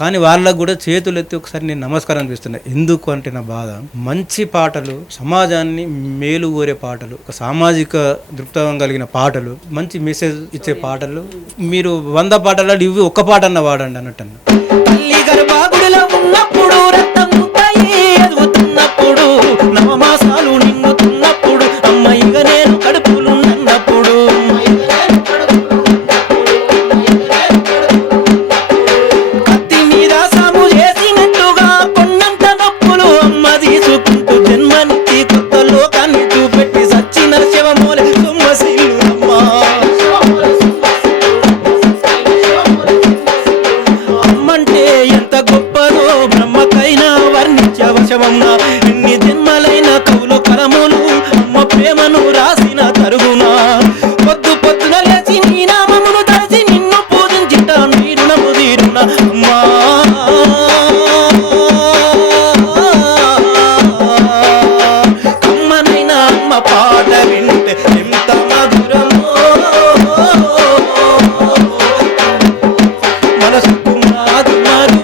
కానీ వాళ్ళకు కూడా చేతులు ఎత్తి ఒకసారి నేను నమస్కారం అనిపిస్తున్నా. ఎందుకు అంటే నా బాధ, మంచి పాటలు, సమాజాన్ని మేలు కోరే పాటలు, ఒక సామాజిక దృక్పథం కలిగిన పాటలు, మంచి మెసేజ్ ఇచ్చే పాటలు మీరు 100 పాటలలో ఇవి ఒక్క పాట అన్న వాడండి అన్నట్టు. తల్లి గర్భాగుడిలో ఉన్నప్పుడు రక్తం ఎదుగుతున్నప్పుడు నవమాసాలు నిండుతున్నప్పుడు అమ్మాయిగా నేను కడుపులున్నప్పుడు కత్తి మీద సాము చేసినట్టుగా కొన్నంత నొప్పులు అమ్మ తీసుకుంటూ జన్మనిచ్చి కొత్త లోకాన్ని చూపెట్టి సచ్చిన శివమూలె సొమ్మసిల్లు అమ్మా. అమ్మంటే ఎంత గొప్పదో బ్రహ్మకైనా వర్ణించవశమన్నా. ఎన్ని జన్మలైన కవులు కలములు అమ్మ ప్రేమను రాసిన తరుగునా. పొద్దు పొద్దున లేచి నీ నామమును తలచి నిన్ను పూజించిట నీ రుణము తీరున అమ్మా. కమ్మనైనా అమ్మ పాట వింటే ఎంత మధురమో మనసుకు మాధుమరు